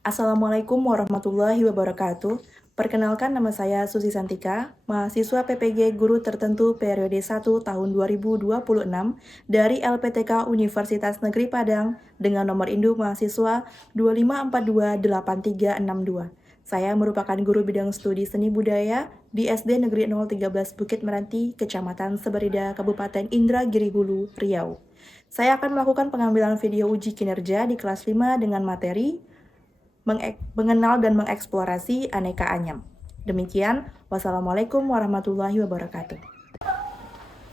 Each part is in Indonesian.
Assalamualaikum warahmatullahi wabarakatuh. Perkenalkan nama saya Susi Santika, mahasiswa PPG Guru Tertentu periode 1 tahun 2026 dari LPTK Universitas Negeri Padang dengan nomor induk mahasiswa 25428362. Saya merupakan guru bidang studi seni budaya di SD Negeri 013 Bukit Meranti, Kecamatan Seberida, Kabupaten Indragiri Hulu, Riau. Saya akan melakukan pengambilan video uji kinerja di kelas 5 dengan materi mengenal dan mengeksplorasi aneka anyam. Demikian, wassalamualaikum warahmatullahi wabarakatuh.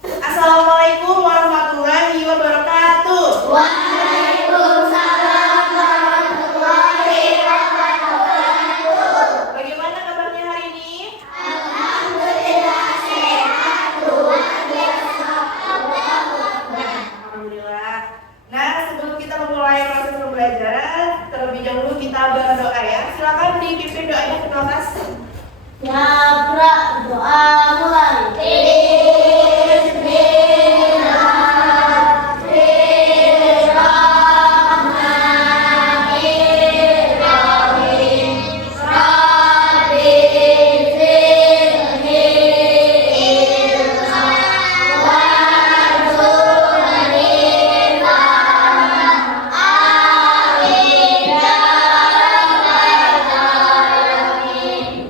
Assalamualaikum warahmatullahi wabarakatuh. Waalaikumsalam warahmatullahi wabarakatuh. Bagaimana kabarnya hari ini? Alhamdulillah sehat, Tuhan biasa. Alhamdulillah. Nah, sebelum kita memulai proses pembelajaran, terlebih dahulu kita berdoa ya. Silakan dipimpin doanya ke kelas. Ya pra doa mulai.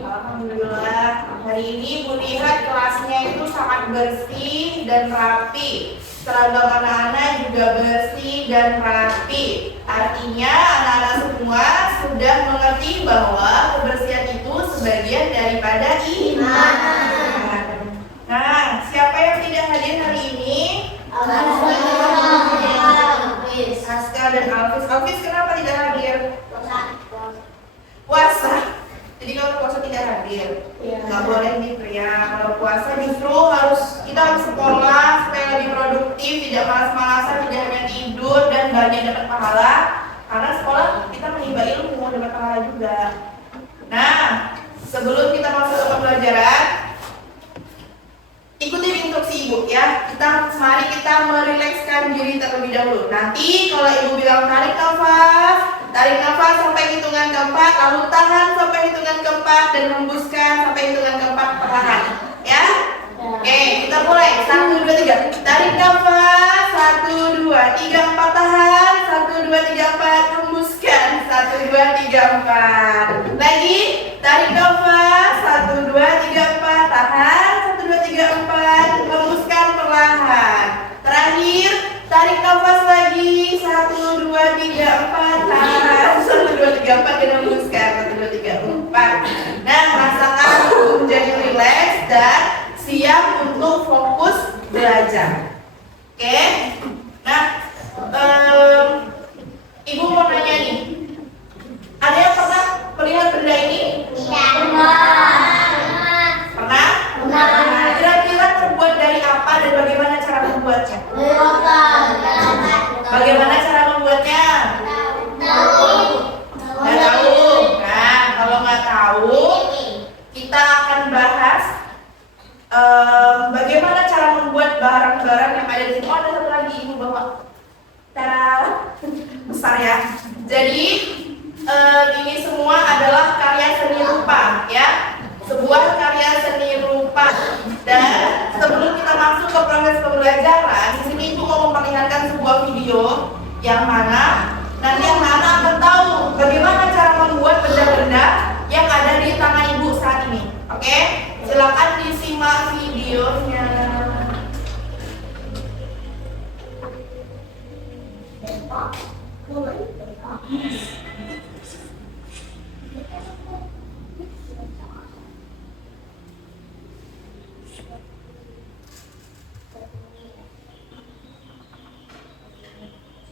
Alhamdulillah. Hari ini Bu lihat kelasnya itu sangat bersih dan rapi. Seragam anak-anak juga bersih dan rapi. Artinya anak-anak semua sudah mengerti bahwa kebersihan itu sebagian daripada iman. Nah, siapa yang tidak hadir hari ini? Haska dan Alvis. Alvis kenapa tidak hadir? Puasa. Jadi kalau puasa tidak hadir, nggak boleh gitu ya. Kalau puasa justru kita harus sekolah supaya lebih produktif, tidak malas-malasan, tidak hanya tidur dan banyak dapat pahala. Karena sekolah kita menimba ilmu, dapat pahala juga. Nah, sebelum kita masuk ke pembelajaran, ikuti instruksi ibu ya. Mari kita merilekskan diri terlebih dahulu. Nanti kalau ibu bilang tarik nafas sampai hitungan keempat, lalu tahan sampai hitungan keempat dan hembuskan sampai hitungan keempat perlahan. Ya? Oke, kita mulai. 1, 2, 3. Tarik nafas. 1, 2, 3, 4 tahan. 1, 2, 3, 4 hembuskan. 1, 2, 3, 4. Lagi. Tarik nafas. 1, 2, 3, 4 tahan. 1, 2, 3, 4 hembuskan perlahan. Terakhir, tarik nafas lagi. 1, 2, 3, 4 tahan. 1, 2, 3, 4 dan hembuskan. 1, 2, 3, 4. Nah, rasakan menjadi rileks dan siap untuk fokus belajar. Oke? Nah, ibu mau nanya nih. Ada yang pernah melihat benda ini? Pernah? Kira-kira terbuat dari apa dan bagaimana cara membuatnya? Bagaimana cara membuatnya? Nggak tahu. Nah, kalau nggak tahu, kita akan bahas bagaimana cara membuat barang-barang yang ada di sini. Oh, ada satu lagi ibu bawa. Tara, besar ya. Jadi ini semua adalah karya seni rupa, ya. Sebuah karya seni rupa. Dan sebelum kita masuk ke proses pembelajaran, di sini ibu mau memperlihatkan sebuah video yang mana nanti anak-anak akan tahu bagaimana cara membuat benda-benda yang ada di tangan ibu saat ini. Oke? Silakan disimak videonya.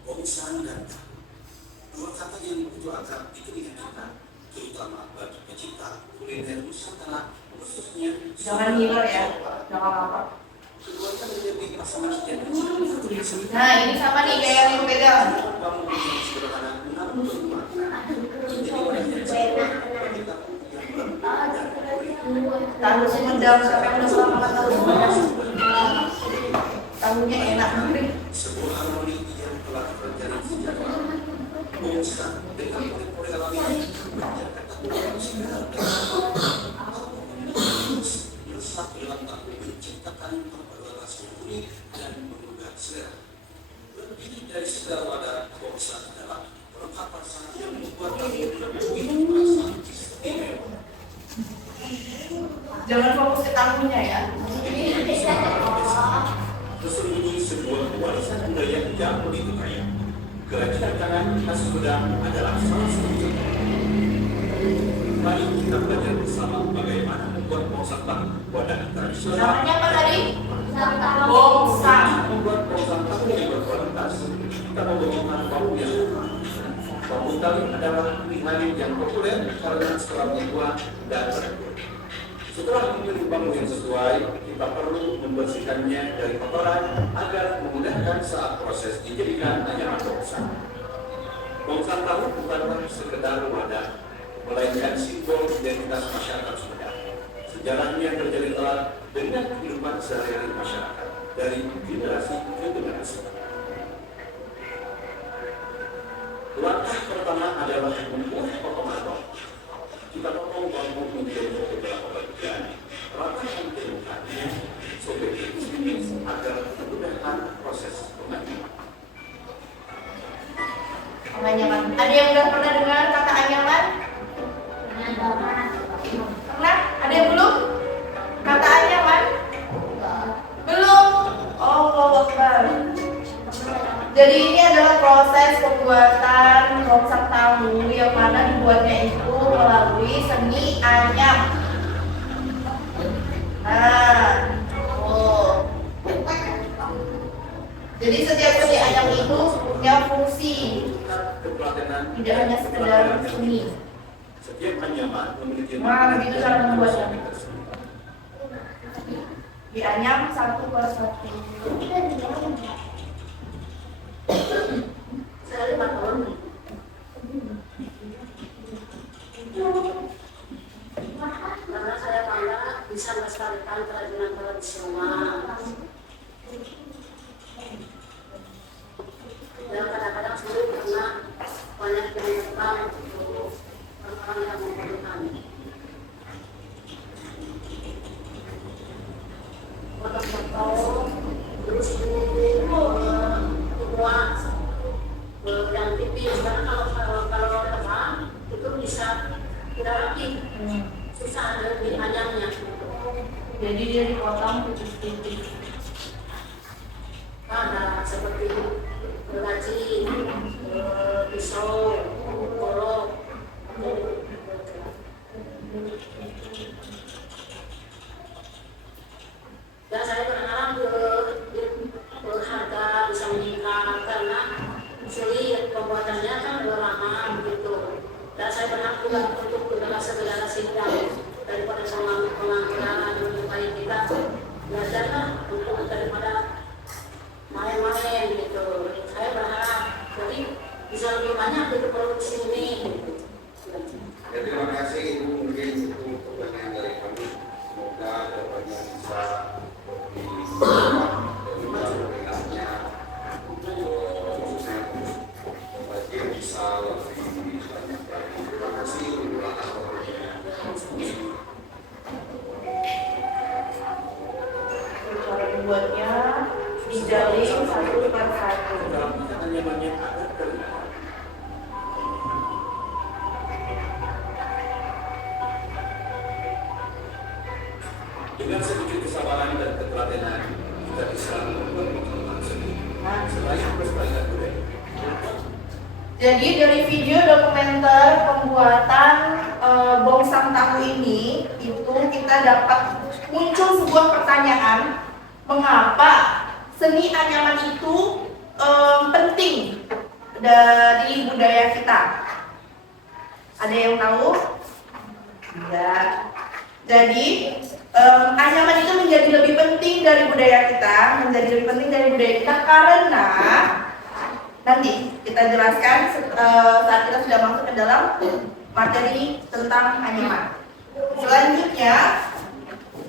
Pemisahan data. Dua kata yang begitu akrab di telinga kita, terutama bagi pecinta kuliner Nusantara, khususnya Jangan ngiler ya. Jangan apa. keduanya menjadi pasangan setia. Nah, ini sama nih kayak yang ibu pegang. Bangun yang sederhana, namun bermakna. Jadi wajah kita Tahu Sumedang sampai udah selama 4 tahun. Tahunya enak banget. sebuah harmoni yang telah terjalin sejak lama. Menyesak dengan proyek alami menciptakan perpaduan rasa unik dan menggugah selera. Lebih dari sekedar wadah, bongsa adalah pelengkap rasa yang membuat kami lebih merasa istimewa. Jangan fokus ke tamunya ya. Sesungguhnya sebuah warisan budaya yang begitu kaya. Kerajinan tangan khas Sumedang adalah salah satu contoh. Mari kita belajar bersama bagaimana membuat bongsang tahu, wadah tradisional. Namanya apa tadi? Sama Bongsang. Membuat bongsang tahu yang berkualitas, kita membutuhkan bambu yang tepat. Bambu tali adalah pilihan yang populer karena setelah dibuat dan terukur. Setelah memilih bambu yang sesuai, kita perlu membersihkannya dari kotoran agar memudahkan saat proses dijadikan anyaman bongsang. Bongsang tahu bukanlah sekedar wadah, melainkan simbol identitas masyarakat Sumedang. Sejarahnya terjalin erat dengan kehidupan sehari-hari masyarakat dari generasi ke generasi. Langkah pertama adalah membuat potong-potong. Kita potong bambu menjadi beberapa bagian, ratakan permukaannya sebagai tipis agar memudahkan proses penganyaman. Penganyaman. Ada yang udah pernah dengar kata anyaman? Pernah? Ada yang belum? Kata anyaman? Belum? Oh, Akbar. Jadi ini adalah proses pembuatan bongsang tahu yang mana dibuatnya itu melalui seni anyam. Nah, oh. Jadi setiap seni anyam itu punya fungsi, tidak hanya sekedar seni. Setiap anyaman memiliki Nah, begitu cara membuatnya. Dianyam satu persatu. Karena saya bangga bisa melestarikan kerajinan tradisional. Dan kadang-kadang sulit karena banyak yang datang untuk orang-orang yang membutuhkan. Foto-foto, terus dibuat yang tipis. Karena kalau tebal itu bisa tidak rapi. Susah di anyamnya. Jadi dia dipotong tipis-tipis. Ada seperti gergaji, pisau, golok. Dan saya berharap harga bisa meningkat karena sulit pembuatannya kan lama begitu. Dan saya berharap juga untuk generasi-generasi yang daripada pengangguran menyukai kita belajarlah untuk daripada main-main gitu. Saya berharap jadi bisa lebih banyak untuk produksi ini. Ya, terima kasih Ibu, mungkin itu pertanyaan dari kami. Semoga jawabannya bisa lebih berikutnya khususnya bagi bisa lebih banyak lagi. Terima kasih Ibu. Cara membuatnya dijalin satu persatu. Dalam anyamannya ada kelihatan. Dengan sedikit kesabaran dan ketelatenan, kita bisa membuat pengalaman sendiri. Selain pelestarian budaya. Jadi dari video dokumenter pembuatan bongsang tahu ini itu kita dapat muncul sebuah pertanyaan, mengapa seni anyaman itu penting dari budaya kita? Ada yang tahu? Tidak. Jadi anyaman itu menjadi lebih penting dari budaya kita, karena nanti kita jelaskan saat kita sudah masuk ke dalam materi tentang anyaman. Selanjutnya,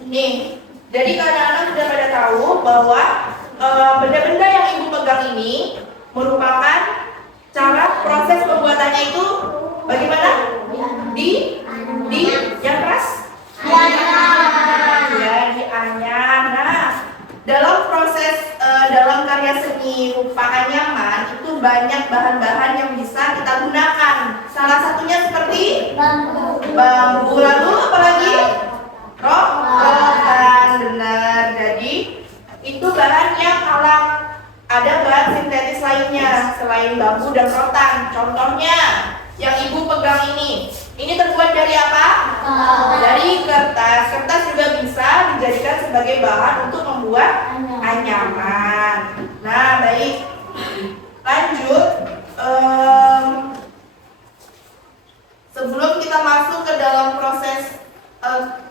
nih, jadi anak-anak sudah pada tahu bahwa benda-benda yang ibu pegang ini merupakan cara proses pembuatannya itu bagaimana? dan rotan. Contohnya yang ibu pegang ini terbuat dari apa? Dari kertas. Kertas juga bisa dijadikan sebagai bahan untuk membuat anyaman. Nah, baik. Lanjut. Sebelum kita masuk ke dalam proses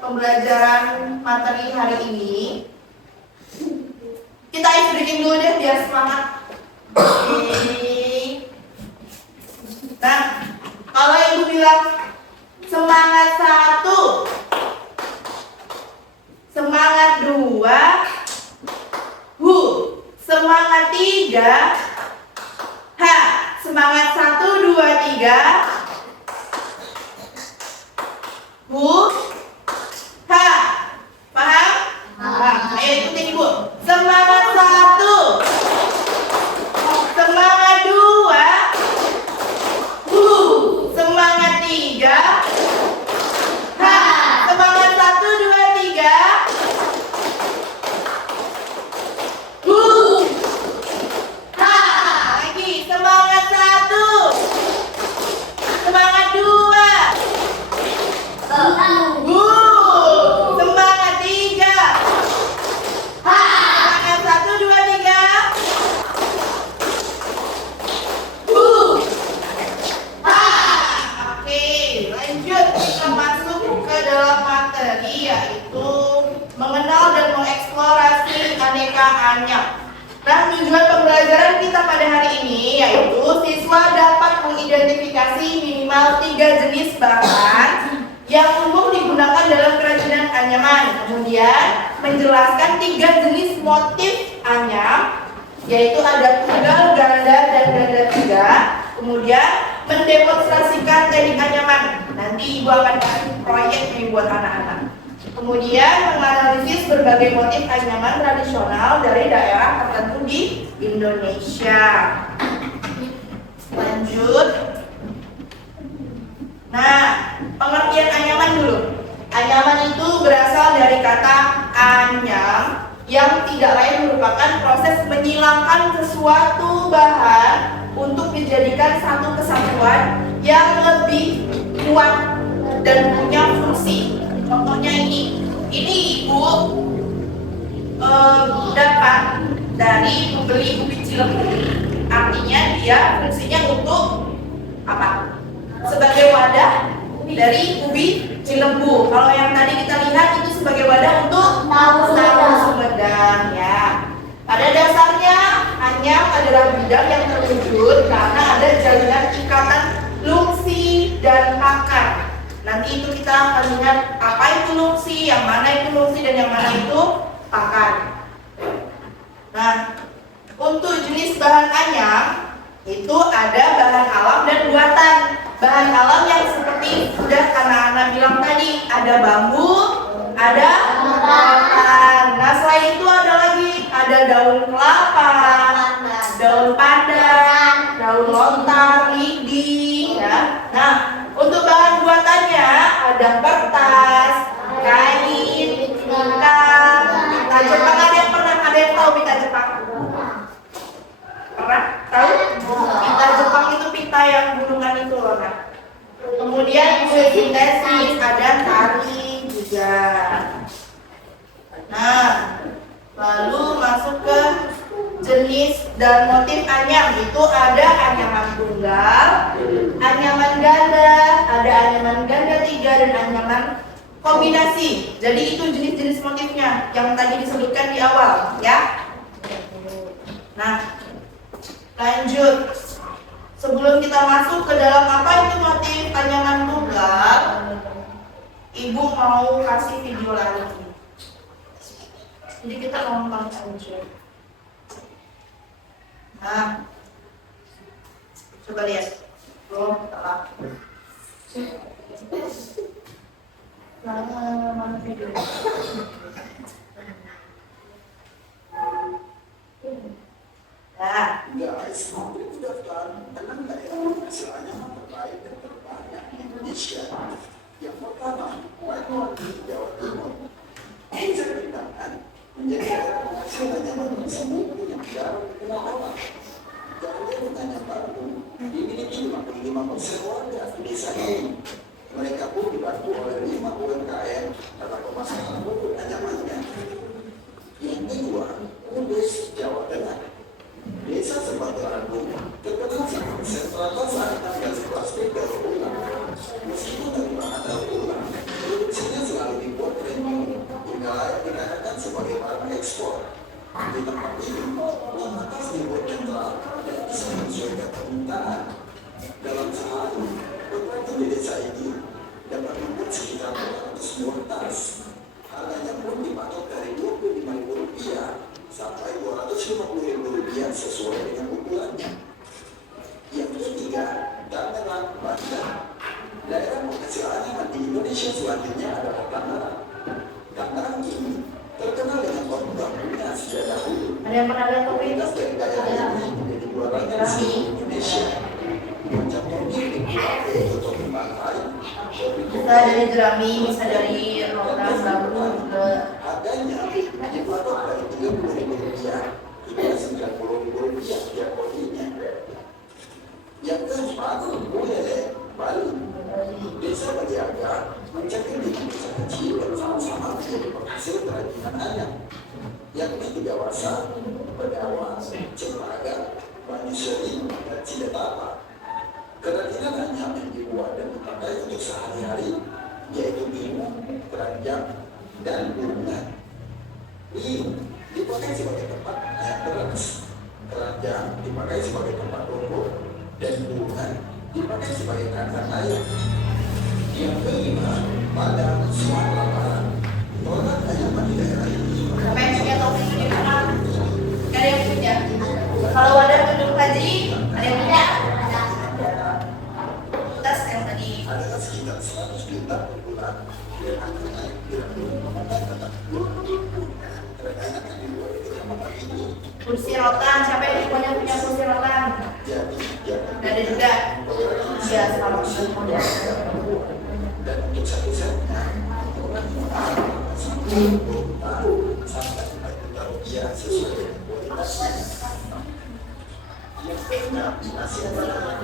pembelajaran materi hari ini, kita ice breaking dulu deh biar semangat. Nah, kalau ibu bilang semangat 1, semangat 2, semangat 3, semangat 1, 2, 3, paham? Ayo ikutin ibu. Semangat 1, semangat 2, semangat 3, semangat 1, 2, 3, lagi semangat 1, semangat 2, semangat 3, semangat 1, 2, 3, Oke, lanjut kita masuk ke dalam materi, yaitu mengenal dan mengeksplorasi aneka anyam. Nah, tujuan pembelajaran kita pada hari ini yaitu siswa dapat mengidentifikasi minimal 3 jenis bahan yang umum digunakan dalam kerajinan anyaman. Kemudian menjelaskan 3 jenis motif anyam, yaitu ada tunggal, ganda, dan ganda 3. Kemudian mendemonstrasikan teknik anyaman. Nanti ibu akan kasih proyek nih buat anak-anak. Kemudian menganalisis berbagai motif anyaman tradisional dari daerah tertentu di Indonesia. Lanjut. Nah, pengertian anyaman dulu. Anyaman itu berasal dari kata anyam yang tidak lain merupakan proses menyilangkan sesuatu bahan untuk dijadikan satu kesatuan yang lebih kuat dan punya fungsi. Contohnya ini ibu dapat dari membeli ubi cilembu. Artinya dia fungsinya untuk apa? Sebagai wadah dari ubi cilembu. Kalau yang tadi kita lihat itu sebagai wadah untuk tahu Sumedang ya. Pada dasarnya anyam adalah bidang yang terwujud karena ada jalinan ikatan lungsi dan pakan. Nanti itu kita akan lihat apa itu lungsi, yang mana itu lungsi dan yang mana itu pakan. Nah, untuk jenis bahan anyam itu ada bahan alam dan buatan. Bahan alam yang seperti sudah anak-anak bilang tadi, ada bambu, ada rotan. Nah, selain itu ada lagi, ada daun kelapa, daun pandan, daun lontar, lidi, ya. Nah, untuk bahan buatannya ada kertas, kain, pita Jepang. Ada yang tahu pita Jepang? Pernah? Tahu? Pita Jepang itu pita yang gunungan itu loh, kan? Kemudian kulit sintesis, ada tari juga. Nah, lalu masuk ke jenis dan motif anyam. Itu ada anyaman tunggal, anyaman ganda, ada anyaman ganda 3 dan anyaman kombinasi. Jadi itu jenis-jenis motifnya yang tadi disebutkan di awal, ya. Nah, lanjut. Sebelum kita masuk ke dalam apa itu motif anyaman tunggal, ibu mau kasih video lagi. Jadi kita nonton aja. Nah, coba lihat. Belum telah. Mana video? Nah, Indonesia. Yang pertama, di Jawa Timur. Pindahan menjadi penghasil anyaman tersebut yang jarang dikenal orang. Jalur anyaman baru UMKM dalam pemasaran pupuk anyamannya. Yang kedua, Kudus, Jawa Tengah. Desa Sebatang Agung terkenal sebagai sentra pasar gas plastik daur ulang. Meskipun dari bahan daur ulang, produksinya selalu dibuat premium hingga layak dikatakan sebagai barang ekspor. Di tempat ini, lantas dibuat netral dan bisa menyesuaikan permintaan. Dalam sehari, petani di desa ini dapat membuat sekitar 200 buah tas. Harganya pun dipatok dari Rp25.000 sampai Rp250.000 sesuai dengan ukurannya. Yang ketiga, Tangerang, Banten. Daerah penghasil anyaman di Indonesia selanjutnya adalah Tangerang. Tangerang ini terkenal dengan bambunya sejak dahulu. Ada yang pernah lihat kopi itu? Kualitas dari daerah ini menjadi jualannya di seluruh Indonesia. Contohnya di Pulau atau Bangkai. Bisa dari jerami, bisa dari rotan, bambu, ke Harganya dipatok dari Rp30.000 hingga Rp90.000 tiap potinya. Yang keempat, Buleleng, Bali. Desa Baliaga mencapai di desa kecil dan sama-sama menjadi penghasil kerajinan ayam, yakni di Dewasa, Bedawa, Cempaka, Banyusari, dan Cidetapa. Kerajinan ayam yang dibuat dan dipakai untuk sehari-hari yaitu bihun, keranjang, dan burungan. Bihun dipakai sebagai tempat ayam beras, keranjang dipakai sebagai tempat rumput, dan burungan dipakai sebagai kandang ayam. Yang kelima, Padang, Sumatera Barat. Produk anyaman di daerah ini siapa yang punya topi itu di mana? Ada yang punya? Kalau wadah tunjuk haji, ada yang punya? Tas yang tadi. adalah sekitar 100 juta per bulan dan akan naik kira-kira tetap 20.000. Terkait akan dibuat di kecamatan ini. Kursi rotan, siapa yang punya kursi rotan? Jadi, jangan Nggak ada juga. Iya, selalu model. dan untuk satu setnya orang sampai 20 tahun sampai 4 juta rupiah sesuai dengan kualitasnya. Yang keenam, nasi padang.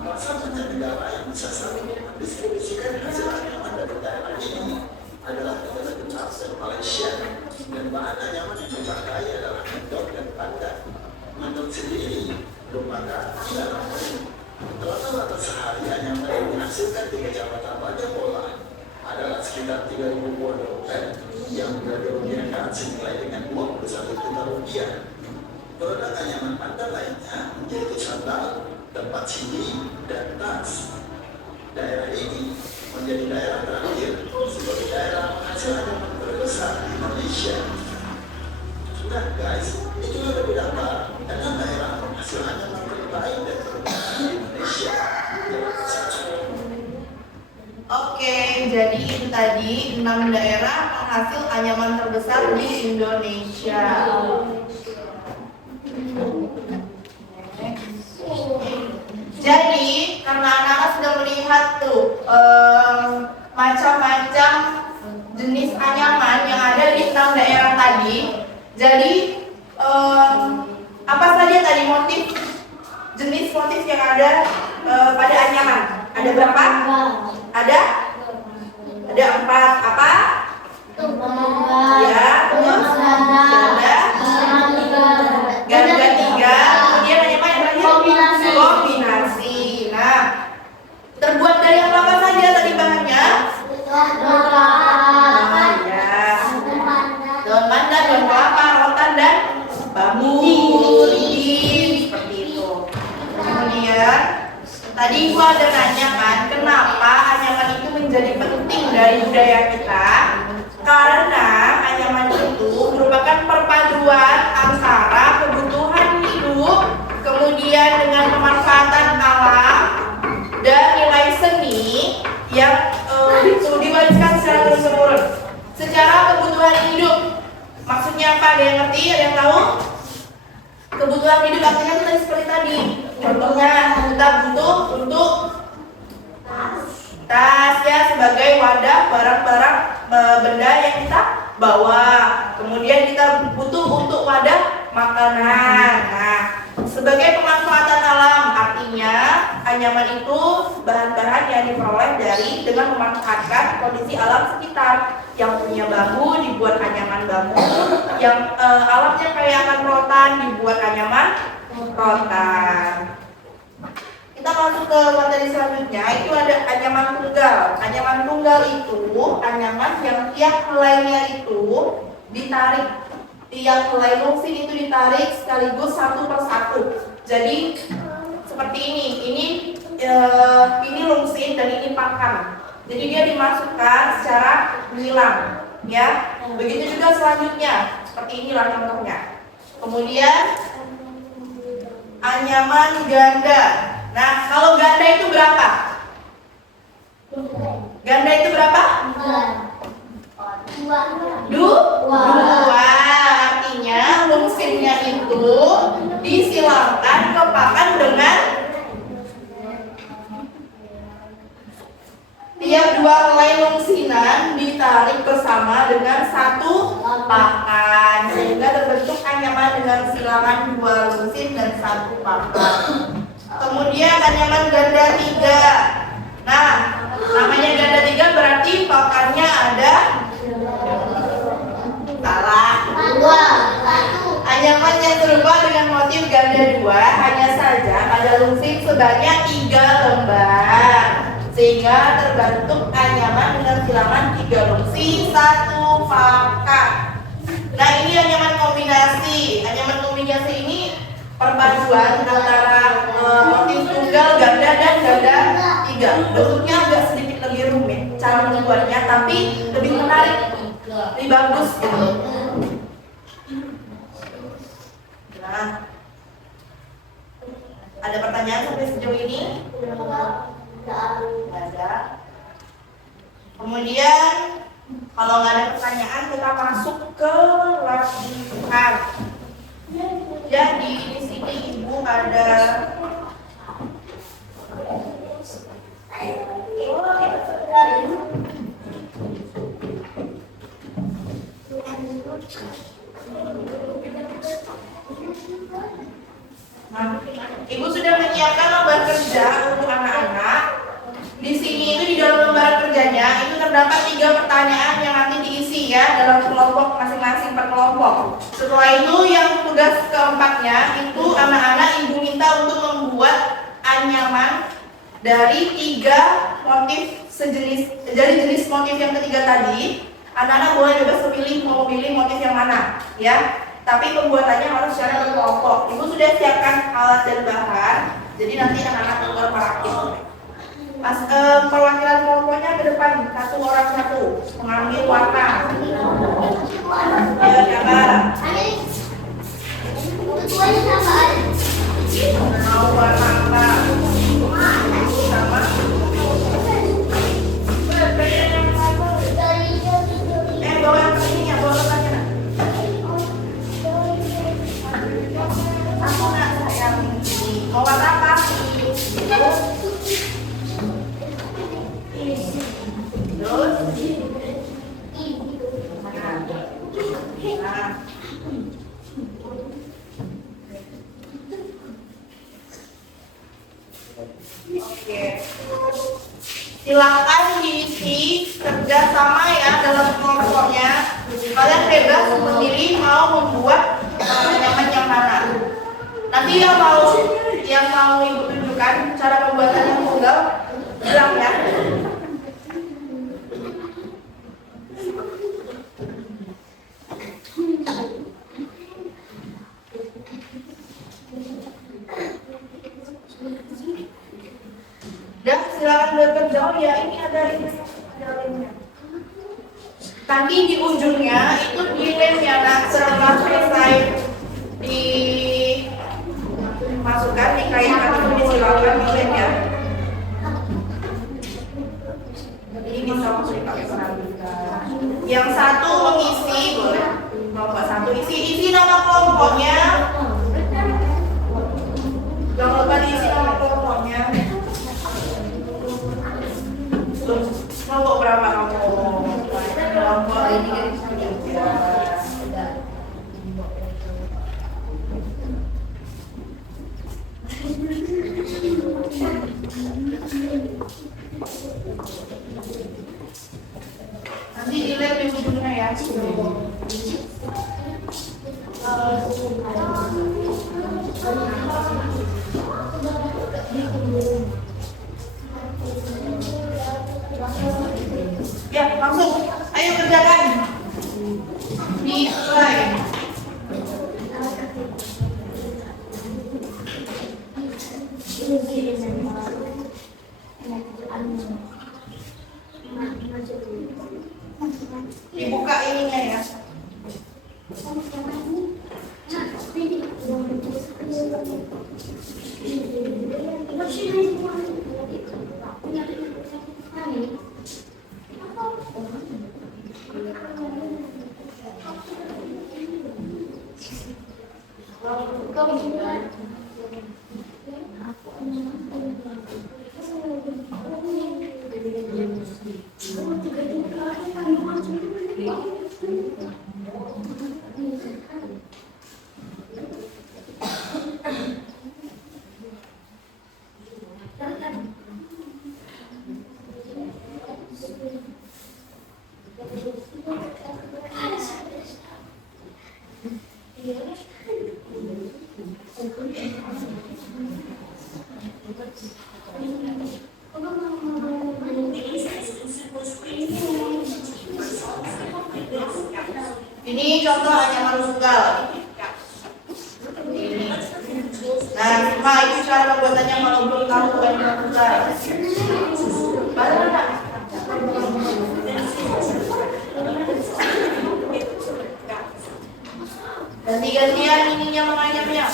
Masa negara yang bisa saling mendistribusikan hasil anyaman dari daerah ini adalah negara besar dari Malaysia, dan bahan anyaman yang dipakai adalah mendok dan pandan. Mendok sendiri merupakan dalam rata-rata sehari anyaman yang dihasilkan di Kecamatan Rajapola adalah sekitar 3.000 buah dompet yang sudah dirugikan senilai dengan Rp21 juta. Produk anyaman pandan lainnya yaitu sandal, tempat sini, dan tas. Daerah ini menjadi daerah terakhir sebagai daerah penghasil anyaman terbesar di Indonesia. Sudah guys, itulah lebih dapat dengan daerah penghasil anyaman terbaik dan terbesar di Indonesia. Oke, jadi itu tadi 6 daerah penghasil anyaman terbesar di Indonesia. Jadi, karena anak-anak sudah melihat tuh macam-macam jenis anyaman yang ada di 6 daerah tadi. Jadi, apa saja tadi jenis motif yang ada pada anyaman? Ada berapa? Ada 4. Apa? Ya, terus ada ganda 3. Kemudian anyaman yang terakhir kombinasi. Nah, terbuat dari apa saja tadi bahannya? Ya, daun pandan, daun kelapa, rotan, dan bambu, lilin, seperti itu. Kemudian tadi gua ada nanya kan, kenapa anyaman itu menjadi penting dari budaya kita? Karena anyaman itu merupakan perpaduan antara kebutuhan hidup, kemudian dengan pemanfaatan alam dan nilai seni yang diwariskan secara terus-menerus. Secara kebutuhan hidup, maksudnya apa? Ada yang ngerti? Ada yang tahu? Kebutuhan hidup artinya kita seperti tadi. Contohnya kita butuh untuk tas ya, sebagai wadah barang-barang benda yang kita bawa. Kemudian kita butuh untuk wadah makanan. Nah, sebagai pemanfaatan alam artinya Artinya anyaman itu bahan-bahan yang diperoleh dengan memanfaatkan kondisi alam sekitar. Yang punya bambu dibuat anyaman bambu, yang alatnya kayak akan rotan dibuat anyaman rotan. Kita masuk ke materi selanjutnya, itu ada anyaman tunggal. Anyaman tunggal itu anyaman yang tiap helainya itu ditarik, tiap helai lungsin itu ditarik sekaligus satu persatu. Jadi seperti ini lungsin dan ini pakan. Jadi dia dimasukkan secara menyilang, ya. Begitu juga selanjutnya, seperti inilah contohnya. Kemudian anyaman ganda. Nah, kalau ganda itu berapa? Ganda itu berapa? Dua. Artinya lungsinnya itu disilangkan ke pakan dengan tiap dua helai lungsinan ditarik bersama dengan satu pakan, sehingga terbentuk anyaman dengan silangan dua lungsin dan satu pakan. Kemudian anyaman ganda 3. Nah, namanya ganda 3 berarti pakannya ada salah. Anyaman yang serupa dengan motif ganda 2, hanya saja pada lungsin sebanyak 3 lembar, sehingga terbentuk anyaman dengan silangan 3 lungsi 1 pakan. Nah, ini anyaman kombinasi. Anyaman kombinasi ini perpaduan antara motif tunggal, ganda, dan ganda 3. Bentuknya agak sedikit lebih rumit cara membuatnya, tapi lebih menarik, lebih bagus gitu. Nah, ada pertanyaan sampai sejauh ini? Nggak ada. Kemudian kalau nggak ada pertanyaan, kita masuk ke latihan. Jadi di sini ibu ada ibu sudah menyiapkan lembar kerja untuk anak-anak. Di sini itu di dalam lembar kerjanya itu terdapat 3 pertanyaan yang nanti diisi ya dalam kelompok masing-masing per kelompok. Setelah itu yang tugas keempatnya itu anak-anak ibu minta untuk membuat anyaman dari 3 motif sejenis. Jadi jenis motif yang ketiga tadi, anak-anak boleh bebas memilih mau memilih motif yang mana, ya. Tapi pembuatannya harus secara berkelompok. Ibu sudah siapkan alat dan bahan, jadi nanti anak-anak keluar merakit. Perwakilan kelompoknya ke depan, satu orang satu, mengambil warna. Ayo gambar. Mau warna apa? Sama. Bawa yang pentingnya, bawa letaknya. Aku nak sayang. Mau warna apa? Terus nah. Oke. Silakan diisi kerjasama ya dalam kelompoknya. Kalian bebas memilih mau membuat anyaman yang mana. Nanti yang mau ibu tunjukkan cara pembuatan yang tunggal, bilang ya. Dan silakan bekerja. Oh ya, ini ada lemnya. Nanti di ujungnya itu di lemnya, nah setelah selesai dimasukkan dikaitkan itu disilakan di lem ya. Ini bisa masuk dipakai selanjutnya. Yang satu mengisi, boleh kelompok satu isi nama kelompoknya. Jangan lupa diisi nama kelompoknya. Kelompok berapa kamu? Kelompok ini kan Nanti dilihat di ujungnya ya. Ya, langsung. Ayo kerjakan. Dimulai. Dibuka ininya ya. Ini contoh anyaman tunggal. Ini. Nah, itu cara pembuatannya kalau belum tahu anyaman tunggal. Mana? Ganti-gantian ininya menganyamnya.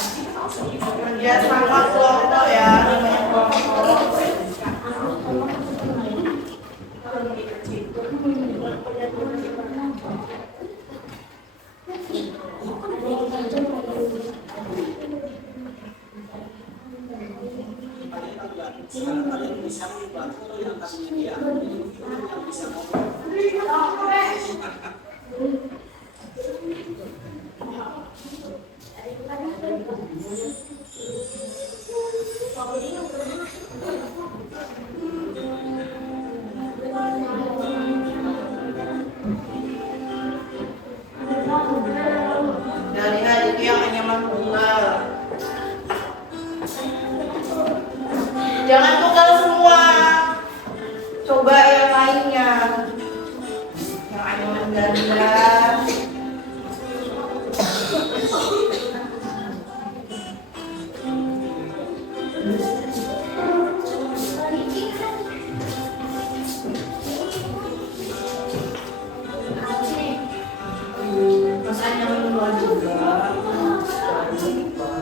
Kerja sama kelompok ya, namanya kelompok. Dari hari itu yang anyaman tunggal. Jangan tunggal semua. Coba yang lainnya. Yang anyaman ganda. Mas anyaman tunggal juga.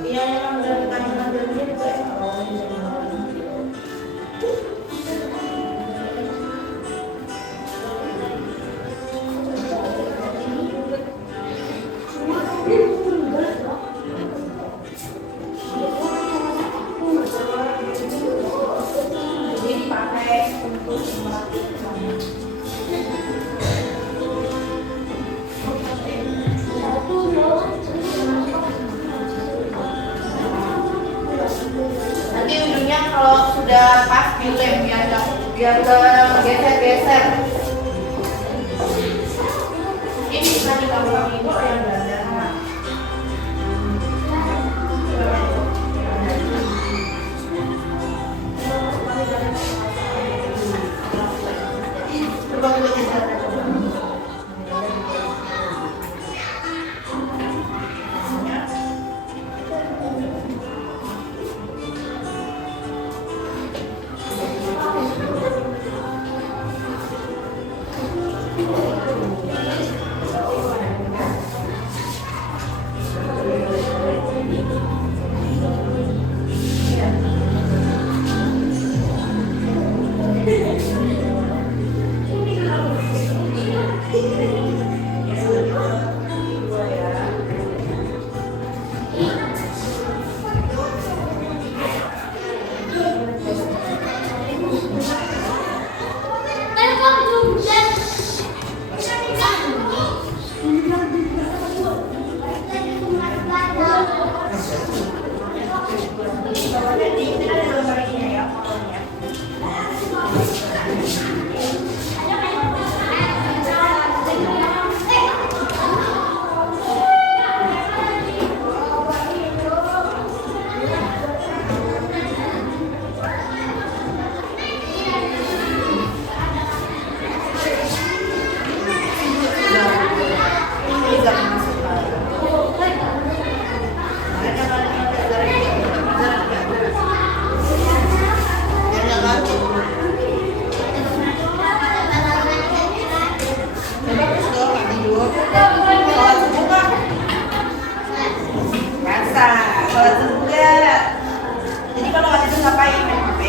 Iya, yang anyaman ganda juga. Jadi dipakai untuk nanti ujungnya kalau sudah pas dilem biar geser-geser. Ini bisa ditambah itu yang ganda. Coba kita geser. Ini ada gambar ini ya, fotonya. Sholat subuh nggak? Jadi kalau waktu itu ngapain? Main HP?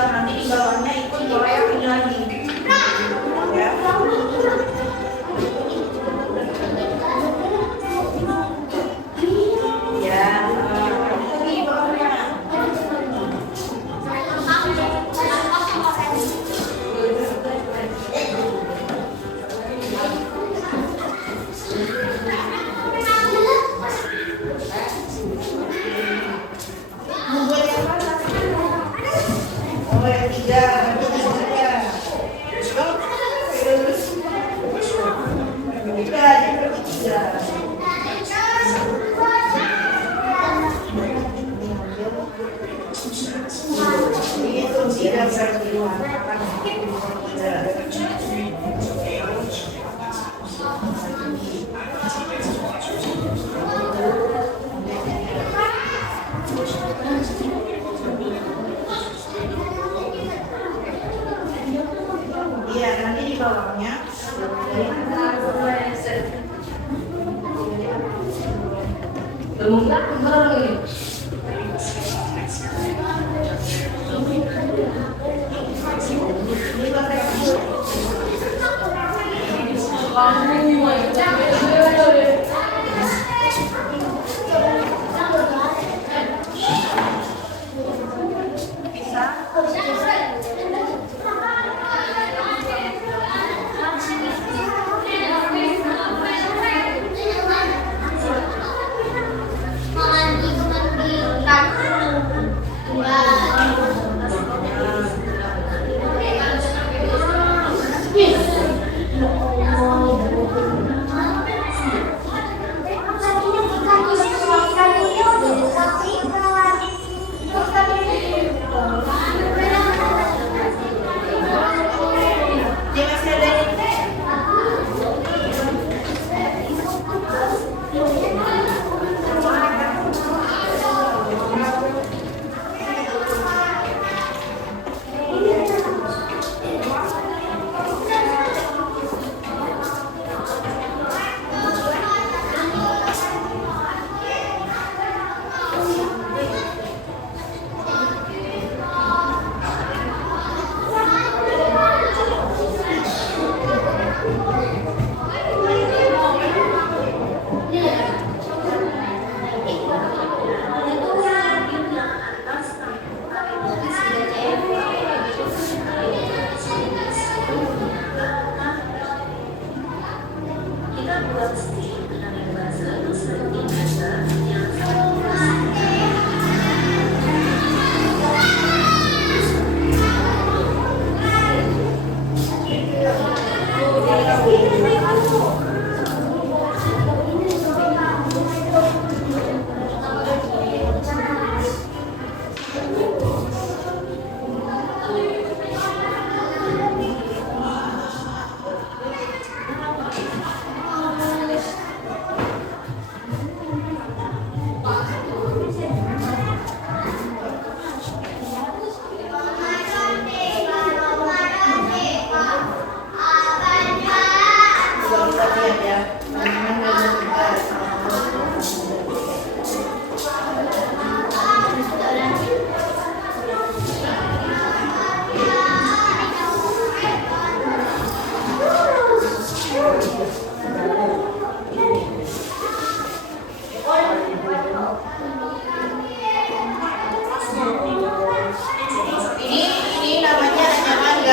Nanti di bawahnya ikut goyang ini lagi. Ya. Iya, nanti di bawahnya ini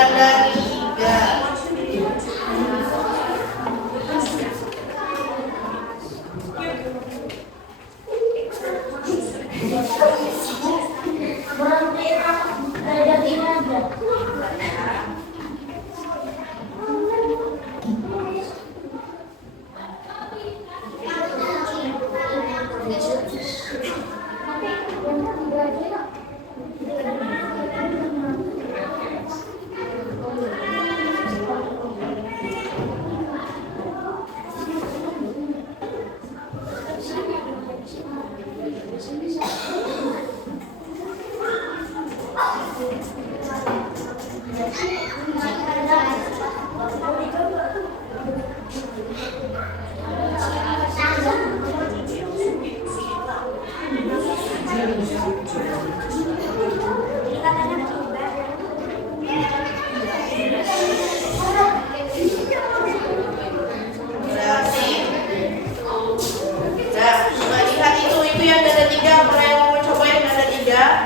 ganda 3. Berhenti ada ini aja. Berarti nah, coba lihat itu yang ganda 3. Kalau yang mau mencoba yang ganda 3,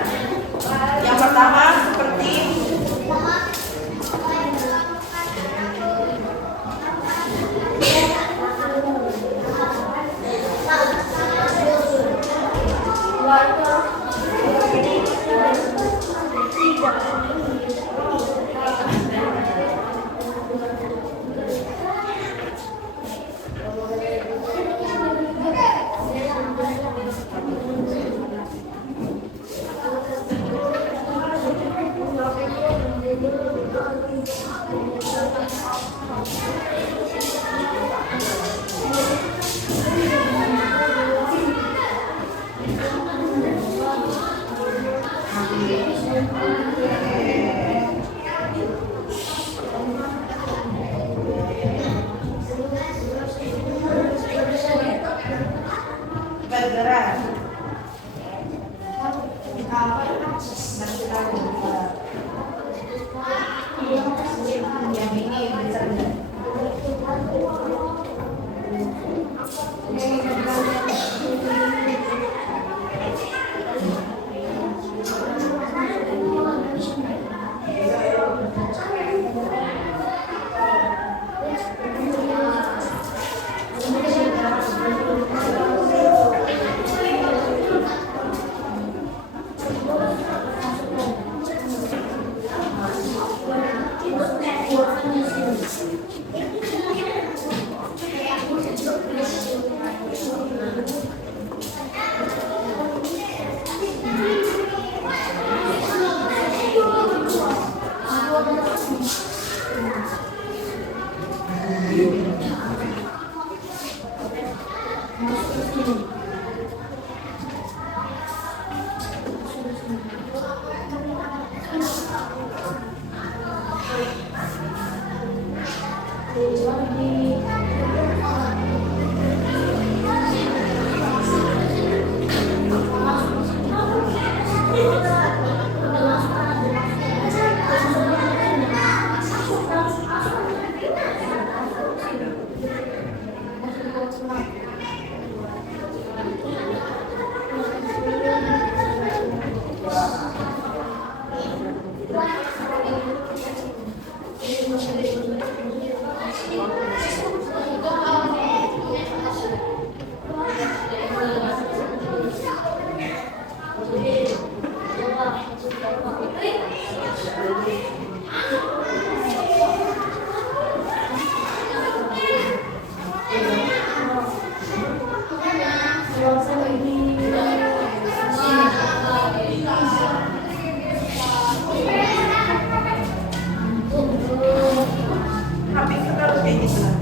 yang pertama seperti bergerak. Yang ini besar. Habis itu harus kayak gitu lah.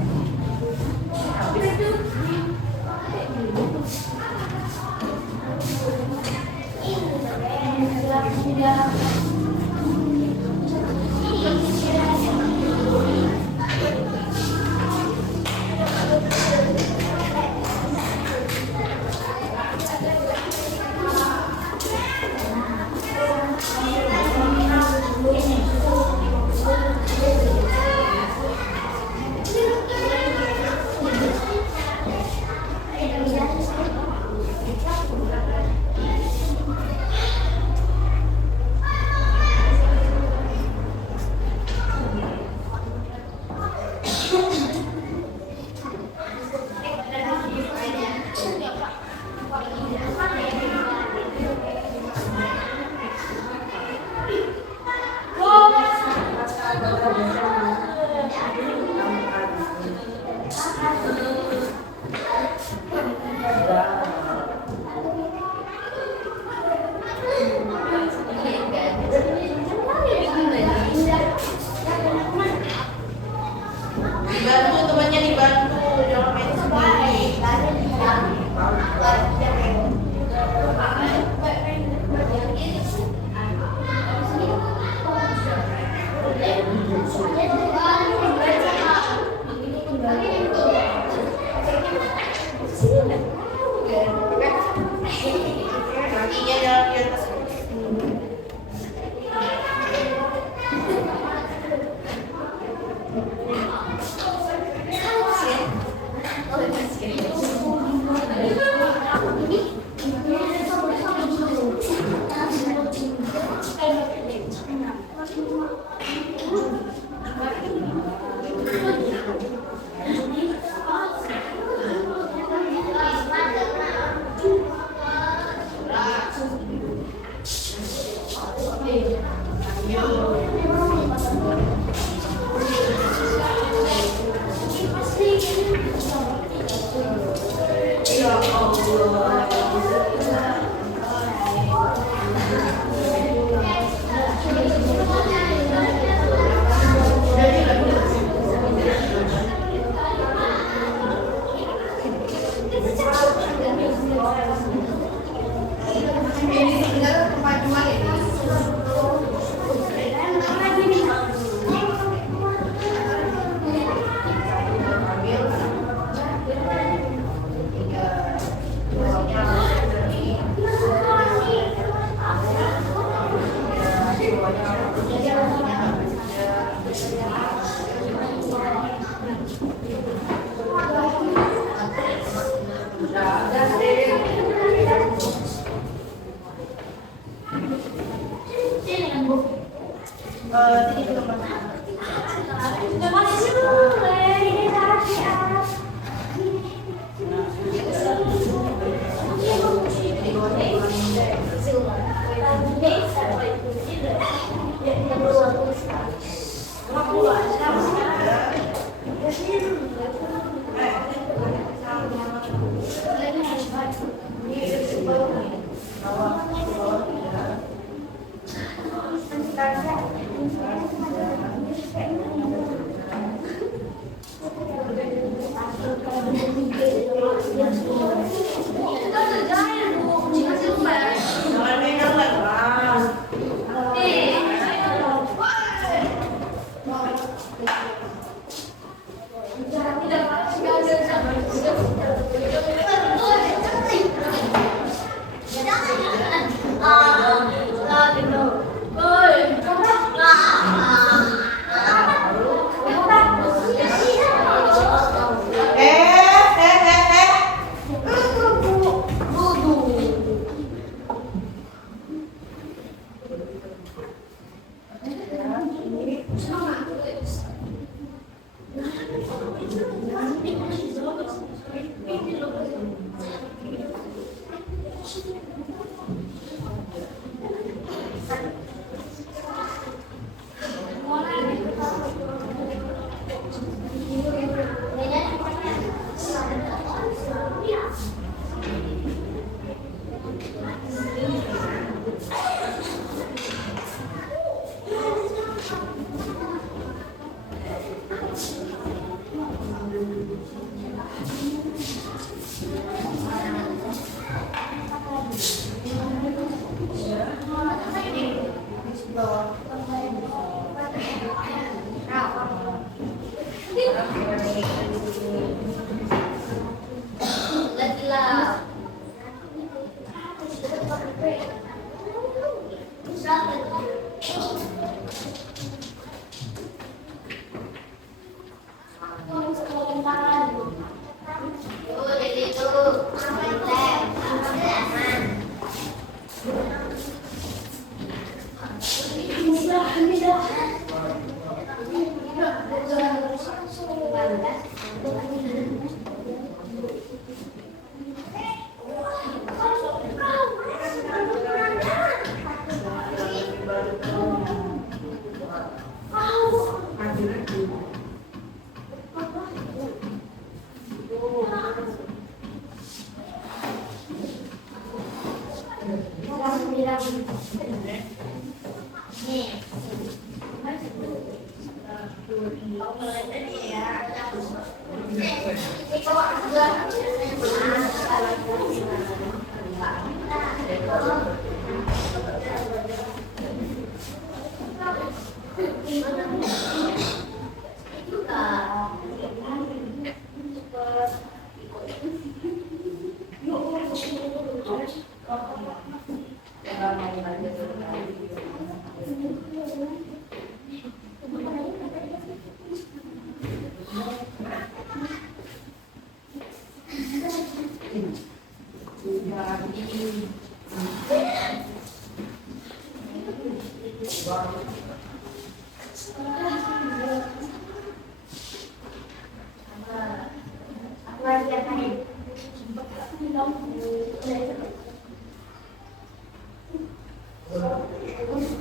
Ini sebenarnya kemajuan ini.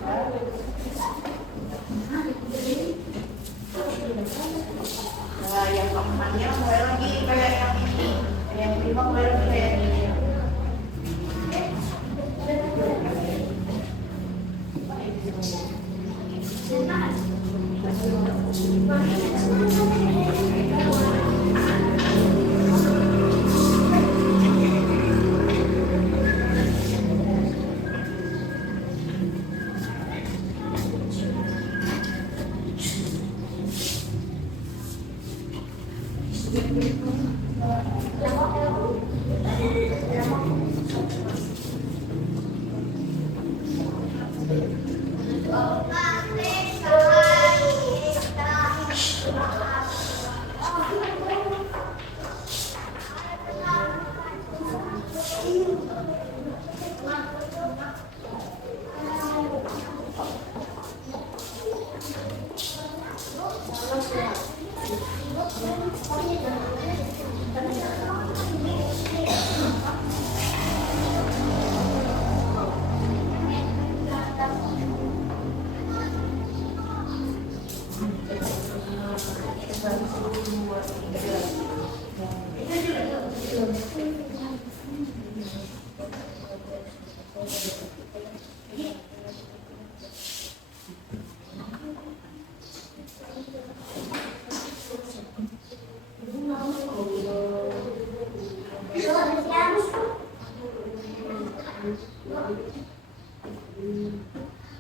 Aku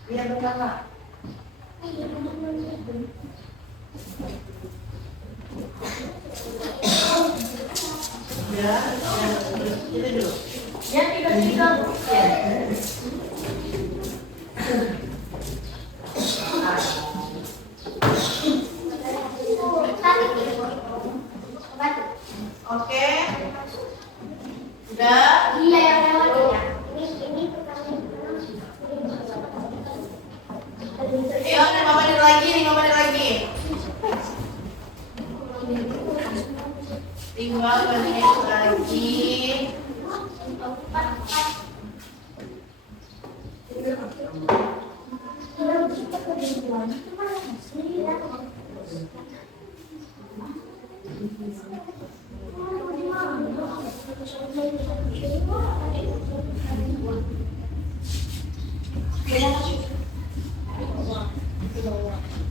Iya benar Kak. Ya, itu dulu. Ya, tiga-tiga. Ya. Oke. Udah. Iya, yang lewat ya. Ini pertanyaan. Ayo, 5 menit lagi, 5 menit lagi. 5 menit lagi.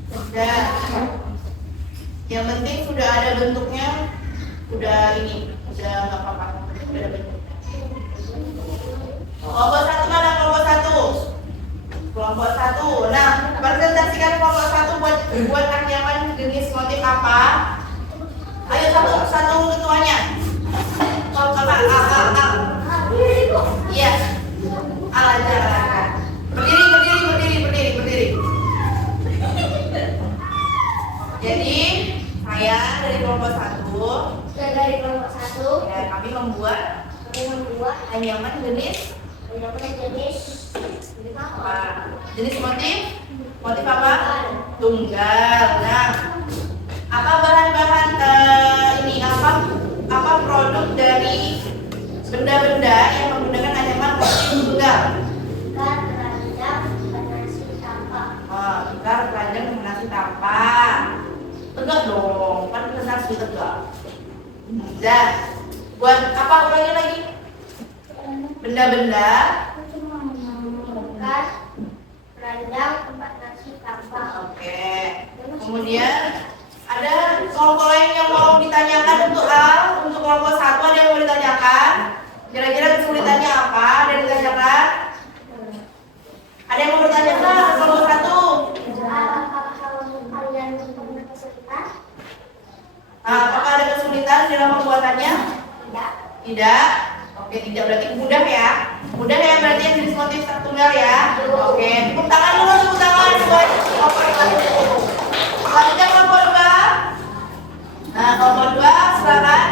Udah. Yang penting sudah ada bentuknya, udah ini, udah nggak apa-apa, udah ada bentuknya. Kelompok satu mana kelompok satu? Kelompok satu. Nah, presentasikan kelompok satu buat anyaman jenis motif apa? Ayo satu ketuanya. Kalau kakak, iya. Al aja. Berdiri. Jadi saya dari kelompok satu. Saya dari kelompok 1. Ya, kami membuat anyaman jenis apa? Jenis motif apa? Tunggal. Nah, apa bahan-bahan ini apa produk dari benda-benda yang menggunakan anyaman motif tunggal? Oh, ikat, keranjang, nasi tapak. Tegak dong, kan presentasi tegak. Dan buat apa ulangi lagi? Benda-benda. Oke. Kemudian ada kelompok lain yang mau ditanyakan untuk untuk kelompok satu ada yang mau ditanyakan? Kira-kira kesulitannya apa? Ada yang ditanyakan? Ada yang mau bertanya ke kelompok satu? Nah, apakah ada kesulitan dalam pembuatannya? Tidak. Oke, tidak berarti mudah ya. Mudah ya berarti yang jenis motif tunggal ya. Oke, tepuk tangan dulu, tepuk tangan buat kelompok satu. Selanjutnya kelompok dua. Nah, kelompok dua silakan.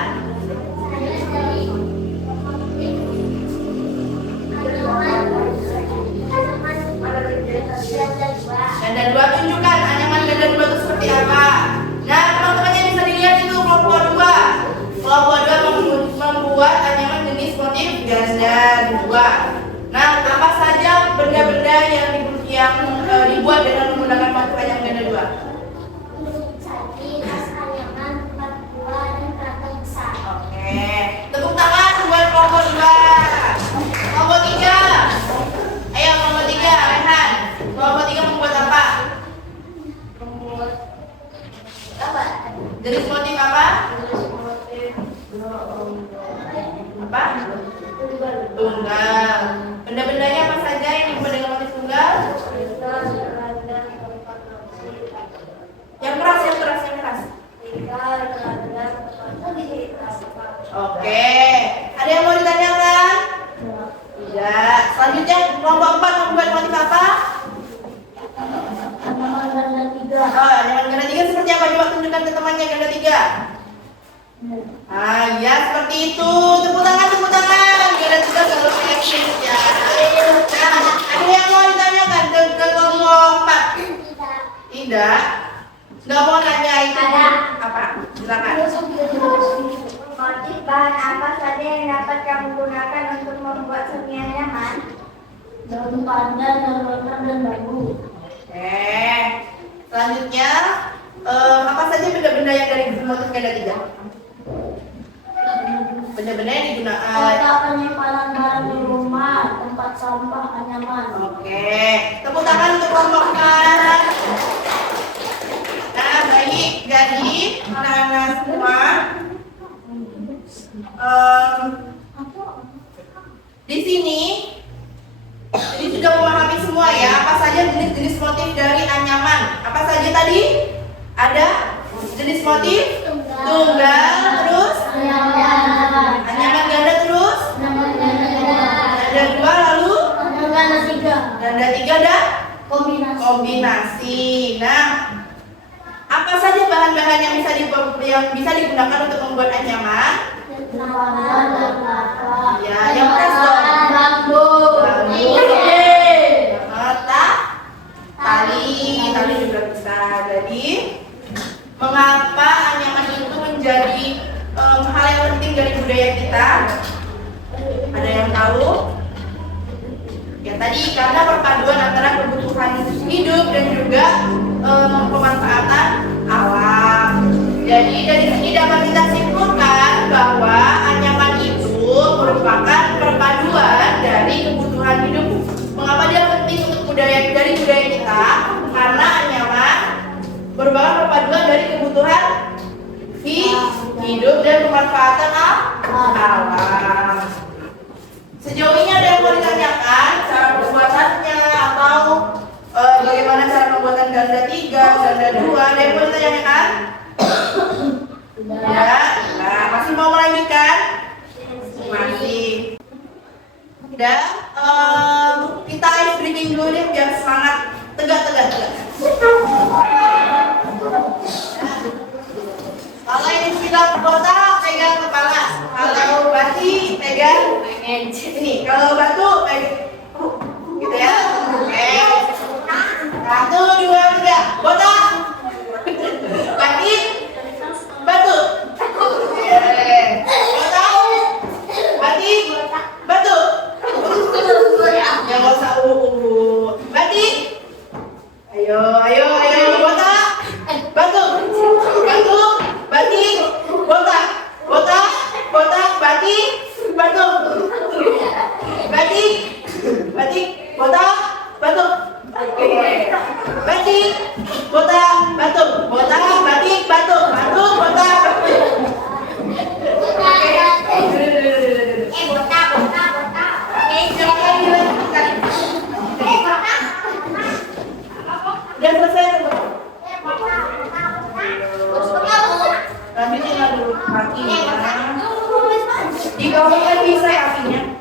Ganda dua tunjukkan anyaman ganda dua itu seperti apa. Nah, teman-temannya bisa dilihat itu kelompok dua. Kelompok dua membuat anyaman jenis motif ganda dua. Nah, apa saja benda-benda yang dibuat dengan menggunakan motif anyaman ganda dua? Oke, tepuk tangan buat kelompok dua. Kelompok tiga. Ayo kelompok tiga, Rehan. Kelompok tiga Jenis motif apa? Apa? Tunggal. Benda-bendanya apa saja yang dibuat dengan motif tunggal? Yang keras, yang keras, yang keras. Oke. Ada yang mau ditanyakan? Tidak. Selanjutnya kelompok 4 membuat motif apa? Oh, anyaman ganda 3 seperti apa? Coba tunjukkan ke temannya ganda 3. Ah, ya seperti itu. Tepuk tangan, tepuk tangan. Ganda 3 selalu eksis ya. Nah, ada yang mau ditanyakan ke kelompok 4? Tidak. Nggak mau nanya itu. Ada. Apa? Silakan. Motif bahan apa saja yang dapat kamu gunakan untuk membuat semian nyaman? daun pandan, daun lontar, dan bambu. Selanjutnya apa saja benda-benda yang dari motif ganda 3? Benda-benda yang digunakan. Kotak penyimpanan barang di rumah, tempat sampah, anyaman. Oke, tepuk tangan untuk kelompok 4. Nah, baik. Jadi anak-anak semua, di sini jadi sudah memahami semua ya apa saja jenis-jenis motif dari anyaman. Apa saja tadi? Ada jenis motif tunggal, terus anyaman ganda, terus ganda 2, lalu ganda 3 dan kombinasi. Nah, apa saja bahan-bahan yang bisa digunakan untuk membuat anyaman? Ya, yang keras dong. Bambu. Tali juga bisa. Jadi, mengapa anyaman itu menjadi hal yang penting dari budaya kita? Ada yang tahu? Ya tadi karena perpaduan antara kebutuhan hidup dan juga pemanfaatan alam. Jadi dari sini dapat kita simpulkan bahwa anyaman itu merupakan perpaduan dari kebutuhan hidup. Mengapa dia penting untuk budaya kita? Karena anyaman merupakan perpaduan dari kebutuhan hidup dan pemanfaatan alam. Sejauh ini ada yang mau ditanyakan cara pembuatannya atau bagaimana cara pembuatan ganda 3, ganda 2? Ada yang mau ditanyakan? Ya, nah, masih mau melanjutkan? Masih. Dan kita ice breaking dulu deh biar semangat. Tegak. Kalau ini sudah kotak, pegang kepala. Kalau bati, pegang ini. Kalau batu, pegang gitu ya. Oke. 1, 2, 3. Botak. Bati. Batu. Oke. Botak. Bati. Batu. Ya nggak usah Bati. Ayo. Botak. Batu. Bati. Botak. Bati. Batu. Bati. Botak. Batu. Oke. Bati. Botak. Batu. Botak. Bati. Batu. Botak. Udah selesai tuh. Lanjutin dulu kakinya. Digaulkan bisa ya apinya.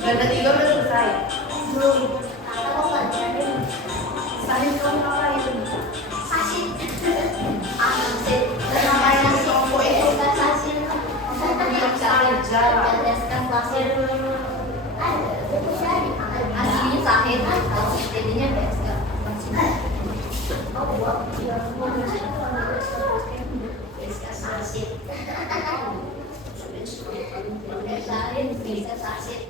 Ganda 3 udah selesai. Kelompok itu diam saja. Aslinya sahid, jadinya bisa sasid.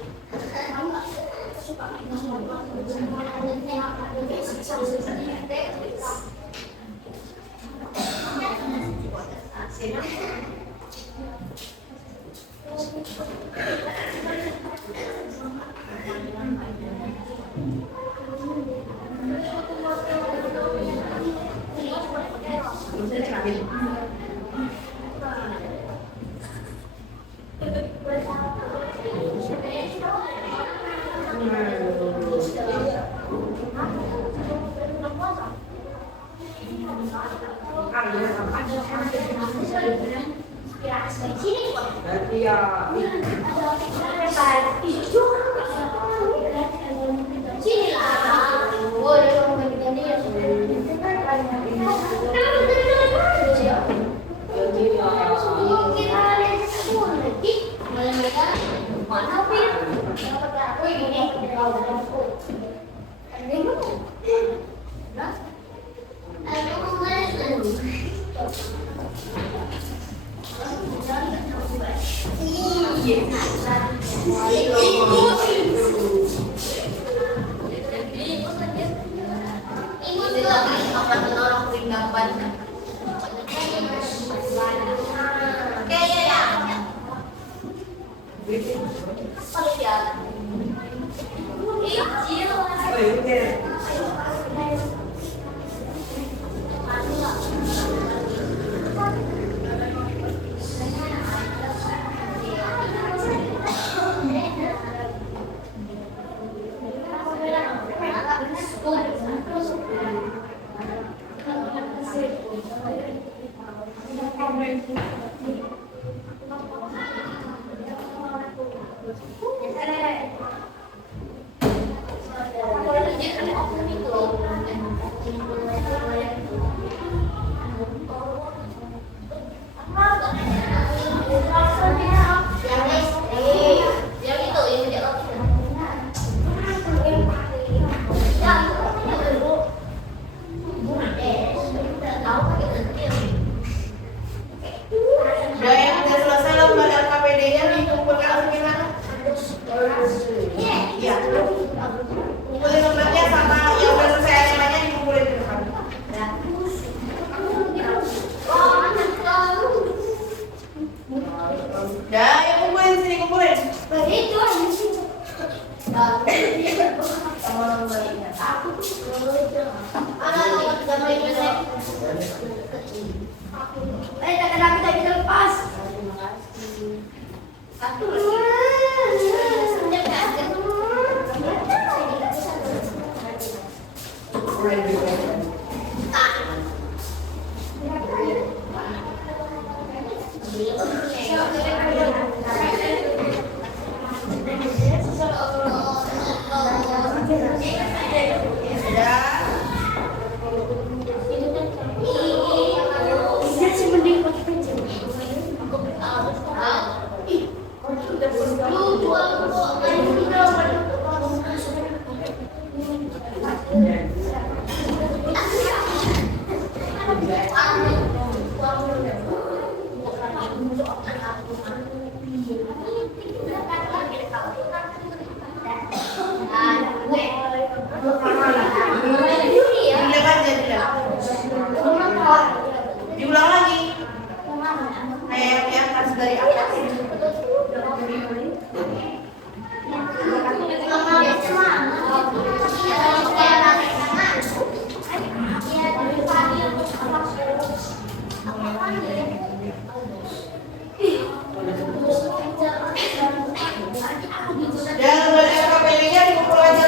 Dah, ya kumpulin sini, kumpulin. Begitu aja sih. Sama nomornya. Ada nomor 35. Kadang-kadang kita bisa lepas. Satu Diulang lagi. Kayak yang harus dari atas. Jangan buat KPD-nya dikumpul aja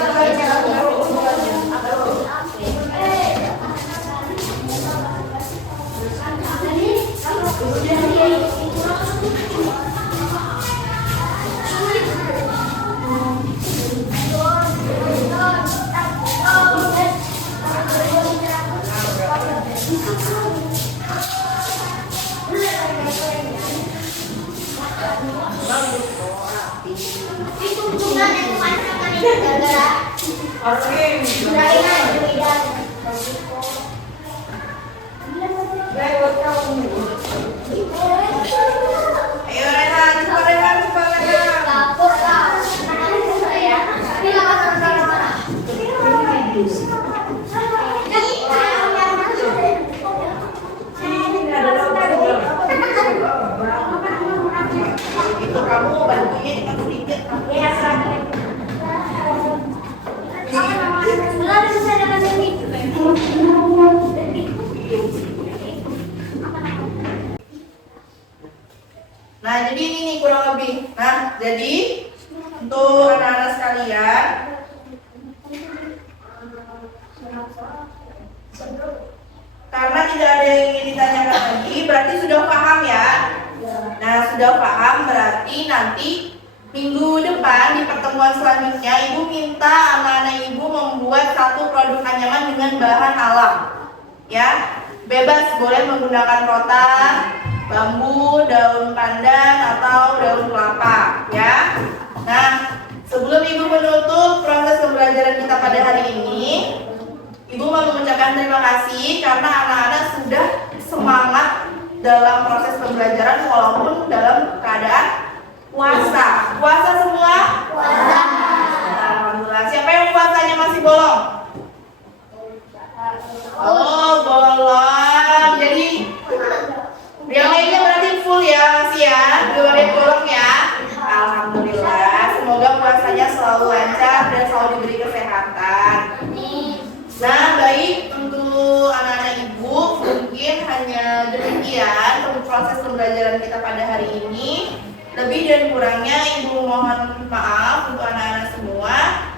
itu bunga yang memanfaatkan ini gara-gara Ayo Rehan, cepat Rehan, cepat Rehan. dapur lah. Saya. Ini lama sama mana? Itu kamu bantunya cuma sedikit. Nah, jadi ini nih kurang lebih. Nah, jadi untuk anak-anak sekalian, karena tidak ada yang ingin ditanyakan lagi, berarti sudah paham ya. Nah, sudah paham berarti nanti minggu depan di pertemuan selanjutnya Ibu minta anak-anak Ibu membuat satu produk anyaman dengan bahan alam. Ya, bebas boleh menggunakan rotan, bambu, daun pandan atau daun kelapa, ya. Nah, sebelum Ibu menutup proses pembelajaran kita pada hari ini, Ibu mau mengucapkan terima kasih karena anak-anak sudah semangat dalam proses pembelajaran walaupun dalam keadaan puasa. Puasa semua? Puasa. Alhamdulillah. Siapa yang puasanya masih bolong? Oh, bolong. Jadi yang lainnya berarti full ya, masih ya. Belum ada yang bolong ya. Alhamdulillah. Semoga puasanya selalu lancar dan selalu diberi kesehatan. Nah, baik untuk anak-anak Ibu, mungkin hanya demikian untuk proses pembelajaran kita pada hari ini. Lebih dan kurangnya Ibu mohon maaf untuk anak-anak semua.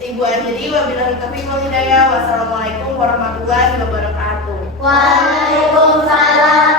Ibu akhiri wabillahi taufiq wal hidayah. Wassalamualaikum warahmatullahi wabarakatuh. Waalaikumsalam.